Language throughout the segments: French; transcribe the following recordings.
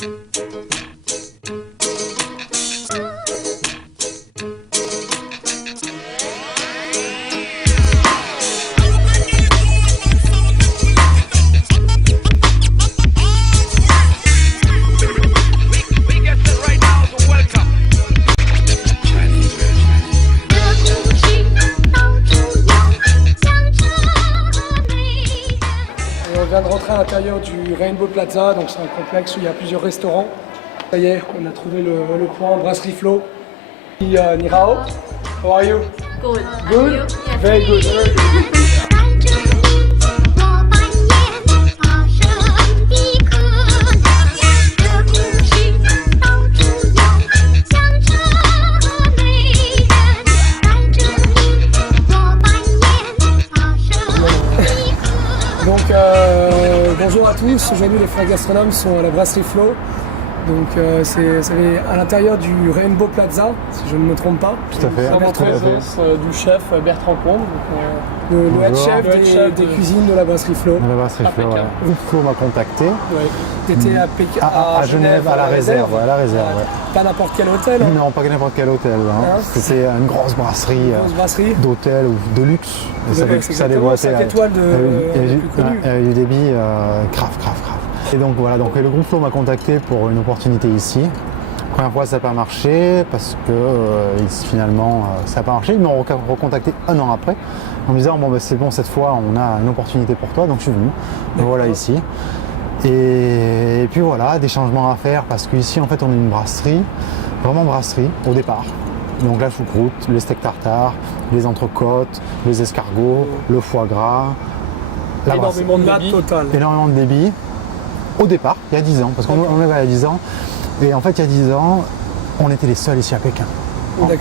On vient de rentrer à l'intérieur du Rainbow Plaza, donc c'est un complexe où il y a plusieurs restaurants. Ça y est, on a trouvé le coin Brasserie Flo. Ni hao, how are you? Good. Good? And you? Yes. Very good, very good. Donc bonjour à tous, aujourd'hui les frères gastronomes sont à la Brasserie Flo. Donc c'est à l'intérieur du Rainbow Plaza, si je ne me trompe pas. Tout à fait. En présence du chef Bertrand Combe, le head chef des cuisines de la Brasserie Flo. La Brasserie Flo, ouais. Flo m'a contacté. Ouais. T'étais à Genève, à la réserve. Ouais, à la réserve, ouais. Pas n'importe quel hôtel. Hein. Non, pas n'importe quel hôtel. Hein. C'était une grosse brasserie, d'hôtel ou de luxe. Et ça déboîtait. 5 étoiles il y a eu des billes grave. Et donc voilà, et le groupe Flo m'a contacté pour une opportunité ici. Première fois ça n'a pas marché parce que finalement ça n'a pas marché. Ils m'ont recontacté un an après en me disant bon c'est bon, cette fois on a une opportunité pour toi, donc je suis venu. Me voilà ici. Et puis voilà, des changements à faire parce qu'ici en fait on est une brasserie, vraiment brasserie au départ. Donc la choucroute, les steaks tartare, les entrecôtes, les escargots, le foie gras. Énormément de débit. Énormément de débit. Au départ, il y a 10 ans, parce qu'on est il y a 10 ans. Et en fait, il y a 10 ans, on était les seuls ici à Pékin.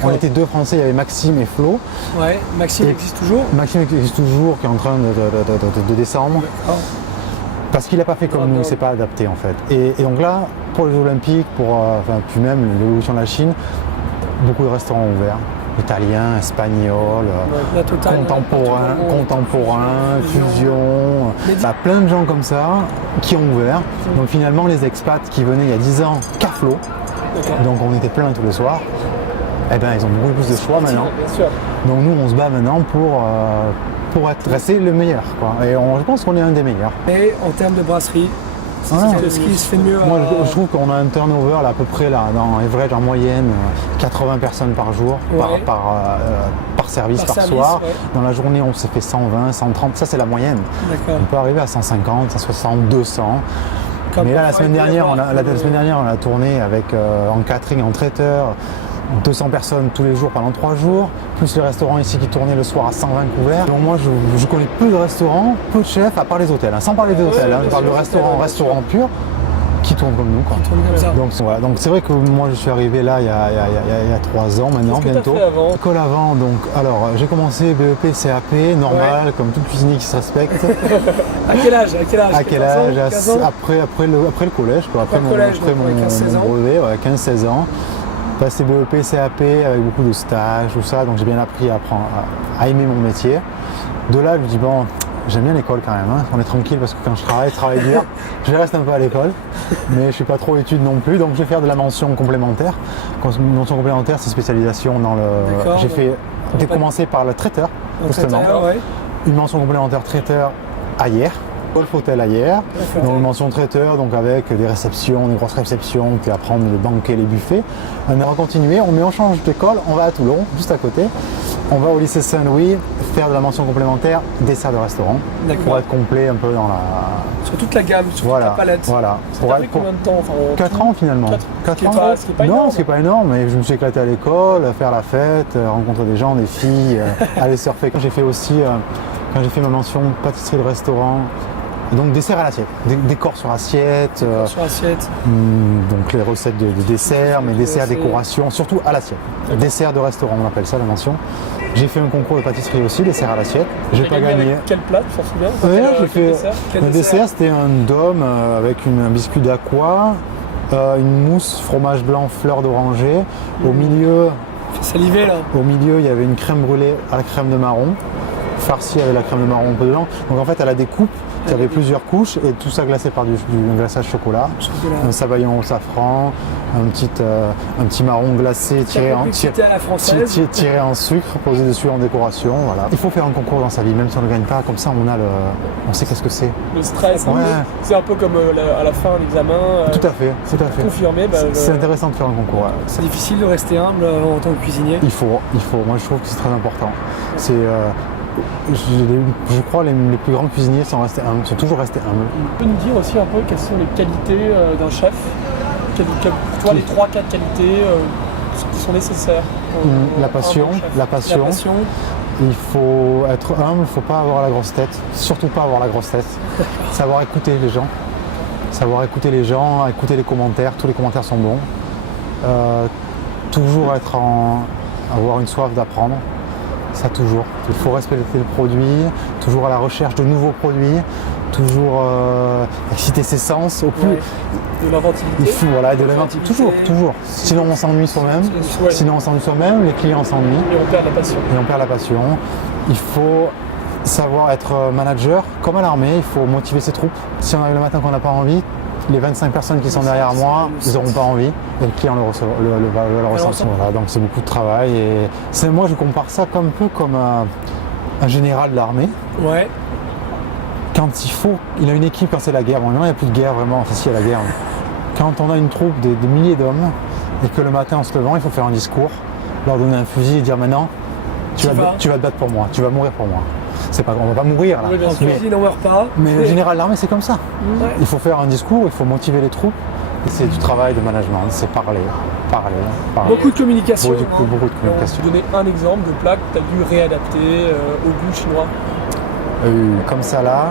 On était deux Français, il y avait Maxime et Flo. Ouais, Maxime existe toujours. Maxime existe toujours, qui est en train de descendre. Parce qu'il n'a pas fait comme nous, il ne s'est pas adapté en fait. Et donc là, pour les Olympiques, puis même l'évolution de la Chine, beaucoup de restaurants ouverts. Italien, espagnol, contemporain, fusion. Il y a plein de gens comme ça qui ont ouvert. Donc finalement, les expats qui venaient il y a 10 ans qu'à Flo, donc on était plein tous les soirs, eh ben, ils ont beaucoup plus de choix maintenant. Donc nous, on se bat maintenant pour rester le meilleur, quoi. Et je pense qu'on est un des meilleurs. Et en termes de brasserie, c'est ce qui se fait mieux. Moi, je trouve qu'on a un turnover là, à peu près là, dans average en moyenne 80 personnes par jour, par service, par soir. Ouais. Dans la journée, on s'est fait 120, 130, ça c'est la moyenne. On peut arriver à 150, 160, 200. Mais là, la semaine dernière, on a tourné avec en catering, en traiteur. 200 personnes tous les jours pendant 3 jours, plus les restaurants ici qui tournaient le soir à 120 couverts. Donc moi je connais peu de restaurants, peu de chefs, à part les hôtels, sans parler des hôtels, je parle de restaurant pur qui tournent comme nous. Quoi. Donc c'est vrai que moi je suis arrivé là il y a 3 ans maintenant, bientôt. École avant, donc alors j'ai commencé BEP, CAP, normal, comme tout cuisinier qui se respecte. À quel âge Après le collège, quoi. Après mon brevet, 15-16 ans. Passé BEP, CAP avec beaucoup de stages, tout ça, donc j'ai bien appris à aimer mon métier. De là, je me dis bon, j'aime bien l'école quand même, hein. On est tranquille parce que quand je travaille dur, je reste un peu à l'école, mais je suis pas trop études non plus, donc je vais faire de la mention complémentaire. Mention complémentaire, c'est spécialisation dans le. J'ai commencé par le traiteur, justement. Une mention complémentaire traiteur à Hyères. Golf Hôtel à Hyères, donc une mention traiteur, donc avec des réceptions, des grosses réceptions, tu vas prendre les banquets, les buffets. On va continuer, on change d'école, on va à Toulon, juste à côté. On va au lycée Saint-Louis faire de la mention complémentaire dessert de restaurant pour être complet un peu dans la. Sur toute la gamme, sur toute la palette. Voilà. Ça a pris combien de temps 4 ans finalement. 4 ans. Non, ce qui n'est pas énorme, mais je me suis éclaté à l'école, à faire la fête, rencontrer des gens, des filles, aller surfer. J'ai fait aussi, quand j'ai fait ma mention pâtisserie de restaurant, donc dessert à l'assiette, décor sur assiette, donc les recettes de dessert, mais dessert, décoration, surtout à l'assiette. Dessert de restaurant, on appelle ça la mention. J'ai fait un concours de pâtisserie aussi, dessert à l'assiette. J'ai pas gagné. Quel plat, tu t'en souviens? J'ai fait un dessert, c'était un dôme avec un biscuit d'aqua, une mousse fromage blanc fleur d'oranger. Au milieu, salivé là. Au milieu, il y avait une crème brûlée à la crème de marron, farcie avec la crème de marron un peu dedans. Donc en fait, elle a des coupes qui avait plusieurs couches et tout ça glacé par du glaçage chocolat. Un sabayon au safran, un petit marron glacé tiré en sucre, posé dessus en décoration. Voilà. Il faut faire un concours dans sa vie, même si on ne gagne pas, comme ça on sait qu'est-ce que c'est. Le stress, c'est un peu comme à la fin l'examen. Tout à fait. Confirmé. C'est intéressant de faire un concours. Ouais. C'est difficile de rester humble en tant que cuisinier. Il faut. Moi je trouve que c'est très important. C'est je crois que les plus grands cuisiniers sont toujours restés humbles. Tu peux nous dire aussi un peu quelles sont les qualités d'un chef? Pour toi, les 3-4 qualités qui sont nécessaires pour la passion. Il faut être humble, il ne faut pas avoir la grosse tête. Surtout pas avoir la grosse tête. Savoir écouter les gens. Écouter les commentaires. Tous les commentaires sont bons. Toujours avoir une soif d'apprendre. Ça toujours. Il faut respecter le produit, toujours à la recherche de nouveaux produits, toujours exciter ses sens au plus. De l'inventivité. De l'inventivité. Toujours. Sinon on s'ennuie soi-même. Les clients s'ennuient. Et on perd la passion. Il faut savoir être manager, comme à l'armée, il faut motiver ses troupes. Si on arrive le matin qu'on n'a pas envie, les 25 personnes qui sont derrière moi, ils n'auront pas envie et le client va le ressentir. Voilà, donc c'est beaucoup de travail et moi je compare ça un peu comme un général de l'armée. Ouais. Quand il a une équipe quand c'est la guerre. Bon, maintenant il n'y a plus de guerre vraiment, enfin si il y a la guerre. Quand on a une troupe de milliers d'hommes et que le matin en se levant il faut faire un discours, leur donner un fusil et dire maintenant tu vas te battre pour moi, tu vas mourir pour moi. On va pas mourir là. Oui, bien sûr. On meurt pas. Mais le général de l'armée c'est comme ça. Ouais. Il faut faire un discours, il faut motiver les troupes. Et c'est du travail de management, c'est parler. Beaucoup de communication. Beaucoup de communication. Donner un exemple de plat que tu as dû réadapter au goût chinois. Comme ça là,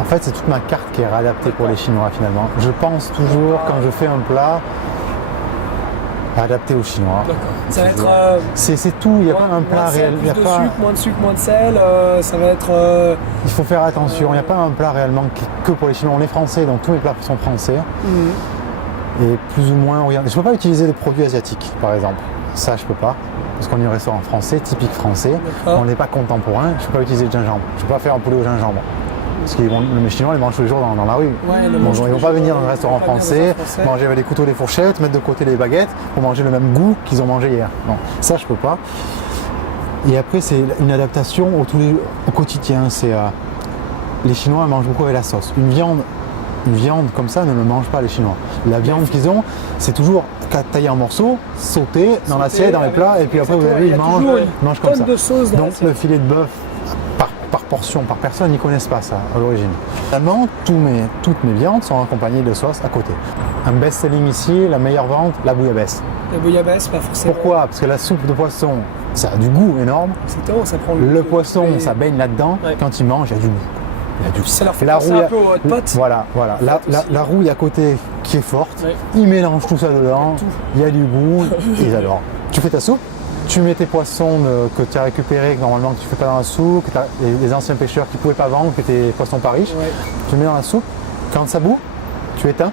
en fait c'est toute ma carte qui est réadaptée pour les Chinois finalement. Je pense toujours quand je fais un plat adapté aux Chinois. D'accord. Ça va être. C'est tout, il n'y a pas un plat réel. Plus de sucre, moins de sel, ça va être. Il faut faire attention, il n'y a pas un plat réellement que pour les Chinois. On est français, donc tous mes plats sont français. Et plus ou moins orientés. Je ne peux pas utiliser des produits asiatiques, par exemple. Ça, je ne peux pas. Parce qu'on est au restaurant français, typique français. On n'est pas contemporain. Je ne peux pas utiliser le gingembre. Je ne peux pas faire un poulet au gingembre. Parce que les Chinois les mangent tous les jours dans la rue. Ils ne vont pas venir dans un restaurant français, manger avec des couteaux et des fourchettes, mettre de côté les baguettes pour manger le même goût qu'ils ont mangé hier. Non, ça je peux pas. Et après c'est une adaptation au quotidien. Les Chinois mangent beaucoup avec la sauce. Une viande comme ça ne le mangent pas les Chinois. La viande qu'ils ont, c'est toujours taillé en morceaux, sauté dans l'assiette, dans les plats, et puis après vous avez ils mangent comme ça. Donc le filet de bœuf par portion, par personne, ils ne connaissent pas ça à l'origine. Finalement, toutes mes viandes sont accompagnées de sauce à côté. Un best-selling ici, la meilleure vente, la bouillabaisse. La bouillabaisse, pas forcément. Pourquoi? Parce que la soupe de poisson, ça a du goût énorme. Exactement, ça prend le poisson, ça baigne là-dedans. Ouais. Quand ils mangent, il y a du goût. Ça leur fait penser un peu au hot pot. Voilà. La rouille à côté qui est forte, ils mélangent tout ça dedans, il y a du goût, ils adorent. Tu fais ta soupe, tu mets tes poissons que tu as récupérés, que normalement tu ne fais pas dans la soupe, que les anciens pêcheurs qui ne pouvaient pas vendre, que tes poissons pas riches, tu mets dans la soupe. Quand ça bout, tu éteins,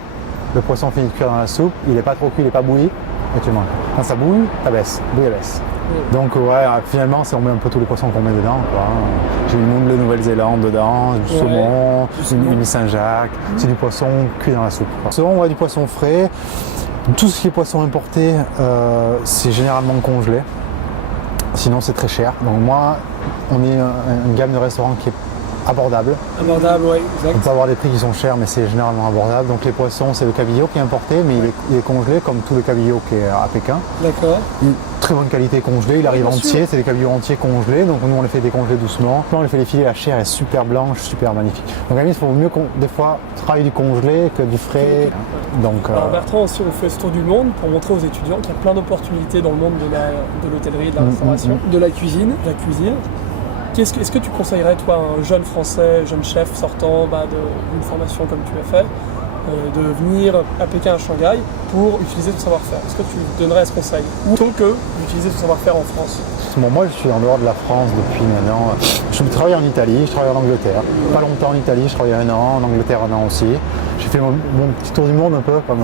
le poisson finit de cuire dans la soupe, il n'est pas trop cuit, il n'est pas bouilli, et tu manges. Quand ça bouille, tu baisses, bouillabaisse. Donc finalement, on met un peu tous les poissons qu'on met dedans. J'ai une moule de Nouvelle-Zélande dedans, du saumon, une Saint-Jacques, c'est du poisson cuit dans la soupe. Souvent, on a du poisson frais. Tout ce qui est poisson importé, c'est généralement congelé. Sinon, c'est très cher. Donc moi, on est une gamme de restaurants qui est abordable. Abordable, oui, exact. On peut avoir des prix qui sont chers, mais c'est généralement abordable. Donc les poissons, c'est le cabillaud qui est importé, mais il est congelé comme tout le cabillaud qui est à Pékin. D'accord. Très bonne qualité congelé, il arrive entier, c'est des cabillots entiers congelés. Donc nous, on les fait décongeler doucement. Là, on les fait défiler, la chair est super blanche, super magnifique. Donc à la limite, il faut mieux des fois travailler du congelé que du frais. Donc, alors Bertrand, aussi, on fait ce tour du monde pour montrer aux étudiants qu'il y a plein d'opportunités dans le monde de l'hôtellerie, de la restauration, de la cuisine. Est-ce que tu conseillerais, toi, un jeune Français, jeune chef sortant d'une formation comme tu l'as fait, de venir à Pékin, à Shanghai, pour utiliser ton savoir-faire? Est-ce que tu donnerais ce conseil plutôt que d'utiliser ton savoir-faire en France? Bon, moi, je suis en dehors de la France depuis maintenant. Je travaille en Italie, je travaille en Angleterre. Pas longtemps en Italie, je travaille 1 an, en Angleterre 1 an aussi. J'ai fait mon petit tour du monde un peu comme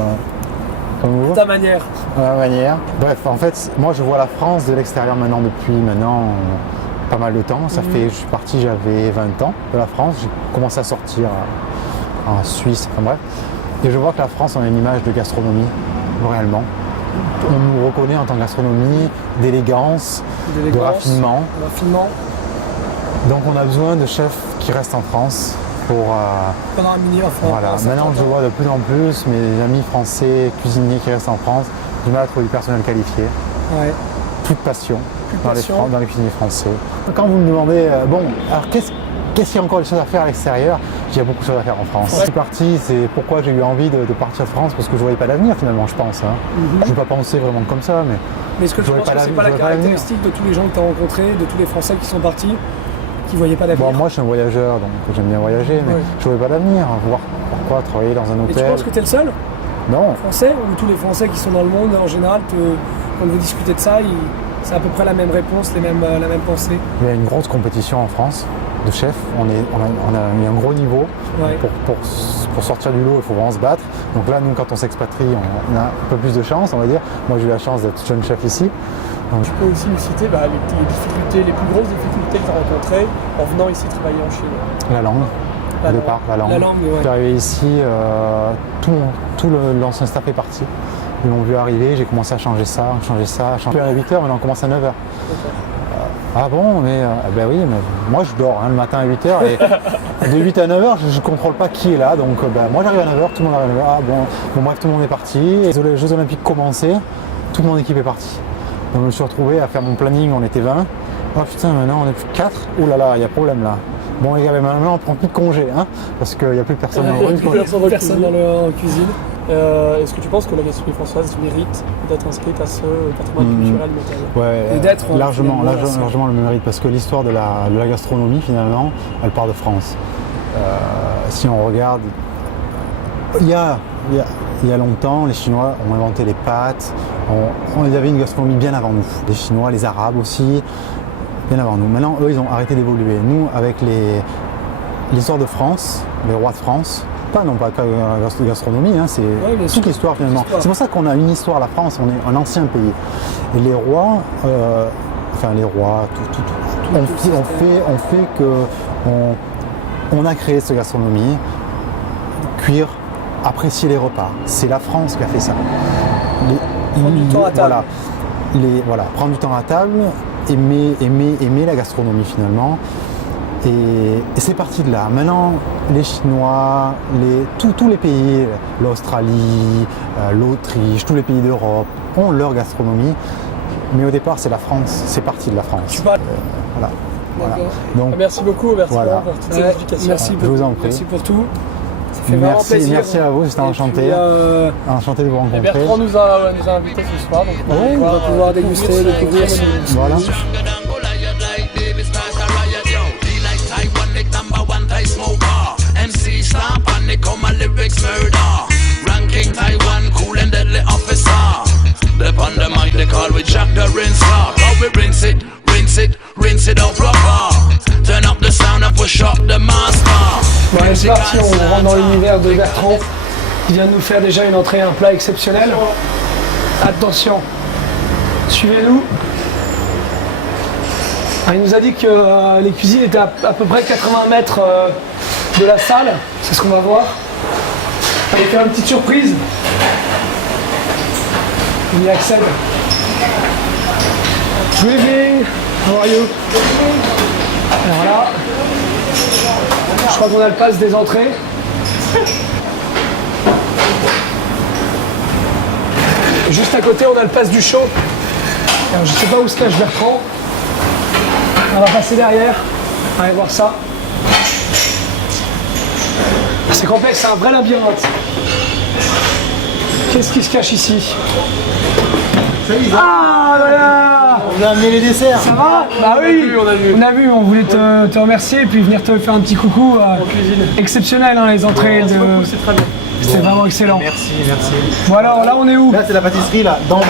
vous. À ta manière. À ma manière. Bref, en fait, moi, je vois la France de l'extérieur depuis pas mal de temps. Je suis parti, j'avais 20 ans de la France. J'ai commencé à sortir en Suisse, enfin bref. Et je vois que la France, on a une image de gastronomie, réellement. On nous reconnaît en tant que gastronomie, d'élégance, de raffinement. Donc on a besoin de chefs qui restent en France pour... Pendant un minimum. Voilà. Maintenant je vois de plus en plus mes amis français, cuisiniers qui restent en France, du mal à trouver du personnel qualifié. Ouais. Plus de passion, dans les cuisiniers français. Quand vous me demandez, alors qu'est-ce qu'il y a encore des choses à faire à l'extérieur? Il y a beaucoup de choses à faire en France. Je suis parti, c'est pourquoi j'ai eu envie de partir de France, parce que je ne voyais pas d'avenir finalement, je pense. Je ne vais pas penser vraiment comme ça, mais est-ce que tu penses que c'est pas la caractéristique de tous les gens que tu as rencontrés, de tous les Français qui sont partis, qui ne voyaient pas d'avenir? Moi je suis un voyageur, donc j'aime bien voyager, mais je ne voyais pas d'avenir. Voir pourquoi travailler dans un hôtel. Et tu penses que tu es le seul? Non. Français, ou tous les Français qui sont dans le monde en général, quand vous discutez de ça, c'est à peu près la même réponse, la même pensée? Il y a une grosse compétition en France de chefs, on a mis un gros niveau. Pour sortir du lot, il faut vraiment se battre. Donc là, nous, quand on s'expatrie, on a un peu plus de chance, on va dire. Moi, j'ai eu la chance d'être jeune chef ici. Donc, je peux aussi me citer les plus grosses difficultés que tu as rencontrées en venant ici travailler en Chine. La langue. Au départ, la langue. Je suis arrivé ici, tout l'ancien staff est parti. Ils m'ont vu arriver, j'ai commencé à changer ça. Je suis à 8h, maintenant on commence à 9h. Ah bon, mais ben oui, mais moi je dors le matin à 8h et de 8 à 9h, je ne contrôle pas qui est là. Donc moi j'arrive à 9h, tout le monde arrive à 9h. Ah bon, bref, tout le monde est parti. Et les Jeux Olympiques commençaient, toute mon équipe est partie. Donc je me suis retrouvé à faire mon planning, on était 20. Oh putain, maintenant on est plus que 4. Ouh là là, il y a problème là. Bon les gars, maintenant on prend plus de congé, parce qu'il n'y a plus personne dans la cuisine. Est-ce que tu penses que la gastronomie française mérite d'être inscrite à ce patrimoine culturel immatériel? Ouais, d'être largement le mérite, parce que l'histoire de la gastronomie finalement, elle part de France. Si on regarde, il y a longtemps, les Chinois ont inventé les pâtes, il y avait une gastronomie bien avant nous. Les Chinois, les Arabes aussi, bien avant nous. Maintenant, eux, ils ont arrêté d'évoluer. Nous, avec l'histoire de France, les rois de France, non pas que la gastronomie, c'est toute l'histoire finalement. C'est pour ça qu'on a une histoire, la France, on est un ancien pays. Et les rois, on fait que on a créé cette gastronomie, cuire, apprécier les repas. C'est la France qui a fait ça. Prendre du temps à table. Prendre du temps à table, aimer la gastronomie finalement. Et c'est parti de là. Maintenant, les Chinois, tous les pays, l'Australie, l'Autriche, tous les pays d'Europe ont leur gastronomie. Mais au départ, c'est la France. C'est parti de la France. Voilà. Donc, merci beaucoup, pour toutes ces explications. Merci beaucoup. Je vous en prie. Merci pour tout. Ça fait plaisir. Merci à vous, j'étais enchanté. Enchanté de vous rencontrer. Bertrand nous a invités ce soir. Donc on va pouvoir déguster, découvrir. Voilà. Come a lyrics murder. Ranking Taiwan, cool and deadly officer. Step on the mic, they call we Jack the Rinser. How we rinse it out proper. Turn up the sound and push up the master. Bon allez, c'est parti, on rentre dans l'univers de Bertrand qui vient de nous faire déjà une entrée, un plat exceptionnel. Attention, suivez-nous. Il nous a dit que les cuisines étaient à peu près 80 mètres de la salle, c'est ce qu'on va voir. On va faire une petite surprise. On y accède. Good evening, how are you? Alors là, je crois qu'on a le pass des entrées. Juste à côté, on a le pass du show. Alors, je ne sais pas où se cache Bertrand. On va passer derrière. Allez voir ça. C'est complexe, c'est un vrai labyrinthe. Qu'est-ce qui se cache ici? Ah voilà! On a amené les desserts. Ça va? Bah oui, on a vu, on voulait te remercier et puis venir te faire un petit coucou. Exceptionnel les entrées. C'est très bien. C'était vraiment excellent. Merci. Bon alors là on est où? Là c'est la pâtisserie d'Envoi.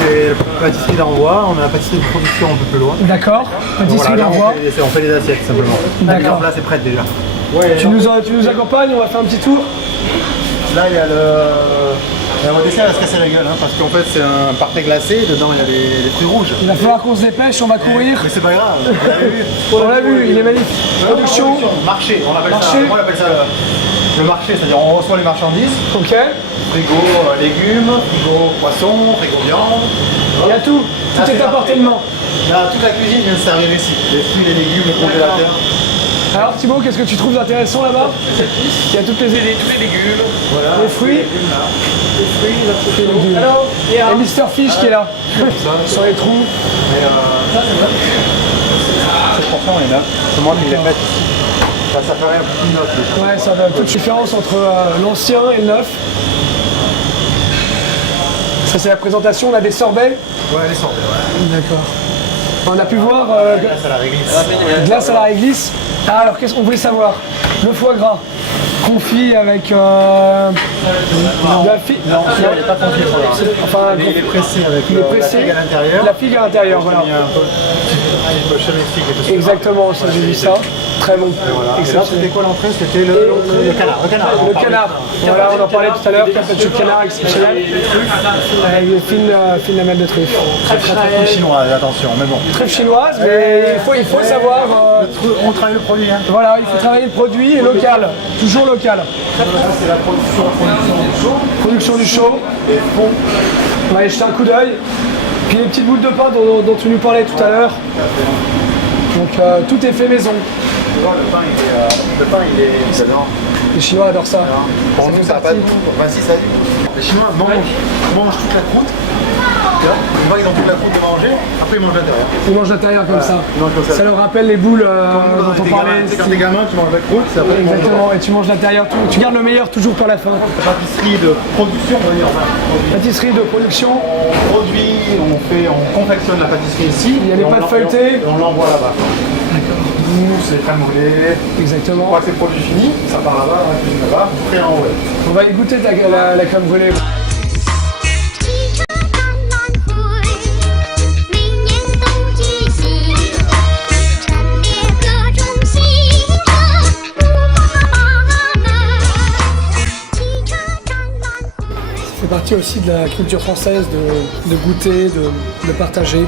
C'est la pâtisserie d'Envoi, on a la pâtisserie de production un peu plus loin. D'accord, pâtisserie d'Envoi. On fait les assiettes simplement. D'accord. Là c'est prêt déjà. Tu nous accompagnes, on va faire un petit tour. Là il y a Au dessert, elle va se casser la gueule, hein, parce qu'en fait, c'est un parfait glacé, dedans, il y a des fruits rouges. Il va falloir qu'on se dépêche, on va courir. Mais c'est pas grave, vous l'avez vu. On l'a vu, il est magnifique. Production. Marché, on appelle Marché. ça. Moi, on appelle ça le marché, c'est-à-dire on reçoit les marchandises. Ok. Frigo légumes, frigo poisson, frigo viande. Il y a tout. Tout est à portée de main. Là, toute la cuisine vient de s'arriver ici. Les fruits, les légumes, le congélateur. Alors Thibaut, qu'est-ce que tu trouves d'intéressant là-bas? Il y a tous les légumes, Voilà, les fruits, les légumes. Et Mr Fish qui est là, sur les trous. Cette portion est là. C'est moi qui l'ai faite. Ça paraît un peu plus neuf. Ouais, ça a toute différence entre l'ancien et le neuf. Ça c'est la présentation, on a des sorbets. Ouais, les sortes. D'accord. On a pu voir Glace à la réglisse. glace à la réglisse. Ah, alors qu'est-ce qu'on voulait savoir? Le foie gras confit avec la figue. Non, il n'est pas confit. Enfin, Il est pressé avec il est pressé, la figue à l'intérieur. la figue à l'intérieur, voilà. Il y a un peu chemistique et tout ça. Exactement, ça j'ai vu ça. Très bon. Voilà. Et là, Exceptionnel. c'était quoi l'entrée? C'était le canard. Le canard. Voilà, on en parlait tout à l'heure, carpaccio de canard exceptionnel. Avec des fines lamelles de truffe. Très chinoise, attention, mais bon. Truffe chinoise, mais il faut savoir. On travaille le produit, hein. Voilà, il faut travailler le produit et local. Toujours local. Ça, c'est la production du chaud. Production du chaud. Et fond. On va aller jeter un coup d'œil. Puis les petites boules de pain dont tu nous parlais tout à l'heure. Donc tout est fait maison. Tu vois, le pain, il est excellent. Les Chinois adorent ça. Pour Ça nous, fait ça n'a pas partie. de goût. Enfin, si, ça a du goût. Les Chinois mangent toute la croûte. Tu vois, une fois qu'ils ont toute la croûte de manger, après ils mangent l'intérieur. Ils mangent l'intérieur comme ça. Ils mangent comme ça. Ça leur rappelle les boules dont on parlait. Tu sais, quand t'es gamin, tu manges la croûte, c'est après Exactement, et tu manges l'intérieur. Tu gardes le meilleur toujours pour la fin. la pâtisserie de production, on va dire. Pâtisserie de production. On produit, on confectionne la pâtisserie ici. Il y a les pâtes feuilletées. Et on l'envoie là-bas. Mousse, les crèmes brûlées. Une Exactement. fois que c'est le produit fini, ça part là-bas, dans la cuisine là-bas, prêt à envoyer. On va y goûter la crème brûlée. 汽车赶南回，明年冬季喜，陈列各种新车，五花八门。汽车赶南回。 Ça fait partie aussi de la culture française de goûter, de partager.